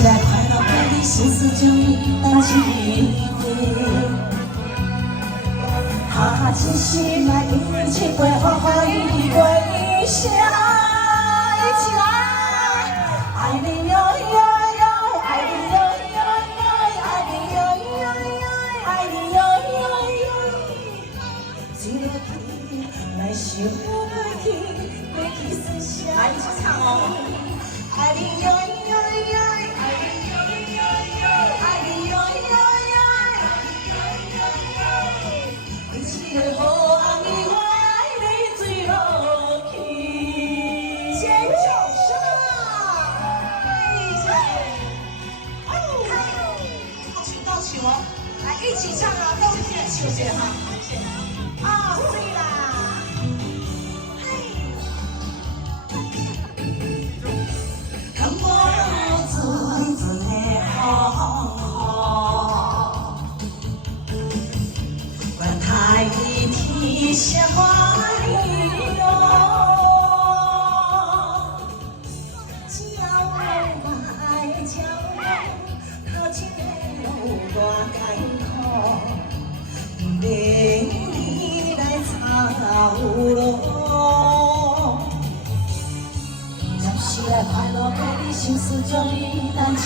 起来快乐快乐，心事将你担起他真心来一起过花花雨雨过一生，一起来，爱你哟哟哟，爱你哟哟哟，爱你哟哟哟，爱你哟哟哟，醉落去，来想回去，回去思想，来一起唱哦，爱你哟哟哟，爱你哟哟哟，爱你哟哟哟，一起来好红的我爱你醉落去，牵手上，好请到球哦，来一起唱啊，都是谢谢哈，啊对啦。天下爱哟，叫爱叫他情路大艰苦，为你来操劳。暂时来快乐过你心事将你担起。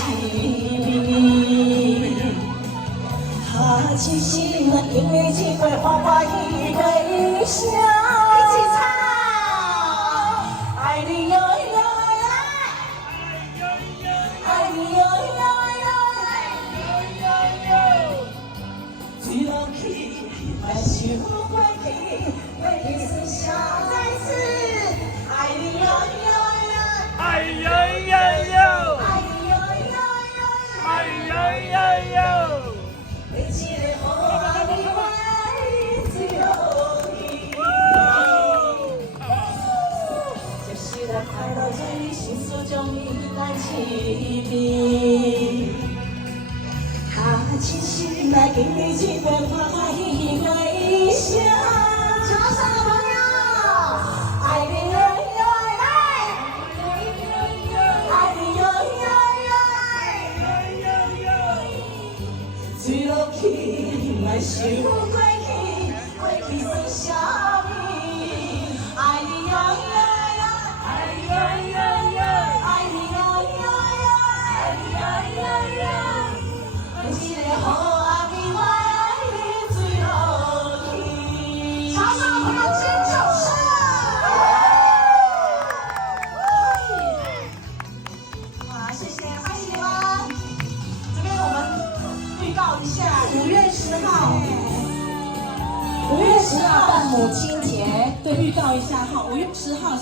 他真心来因为几回花花一回声，一起唱，爱你哟哟哟，爱你哟哟哟，醉落去，来想过去，回去思想，再次，爱你哟哟哟，哎呀呀呀，爱你哟哟哟，哎呀呀呀。一起来好你爱醉落去，就是来快乐将你心事将你担起。他真心来给你一段花花一回声，桌上的朋友，爱你哟哟哟，爱你哟哟哟，醉落去，来想过去，过去算啥物？爱你哟哟哟，爱你哟哟哟，爱你哟哟哟，爱你哟哟哟，一个好阿妹我爱你醉落去。场上的朋友尖叫声！哇，谢谢，欢迎你们！这边我们预告一下，5月10号，5月10号办母亲节，对，预告一下哈，5月10号。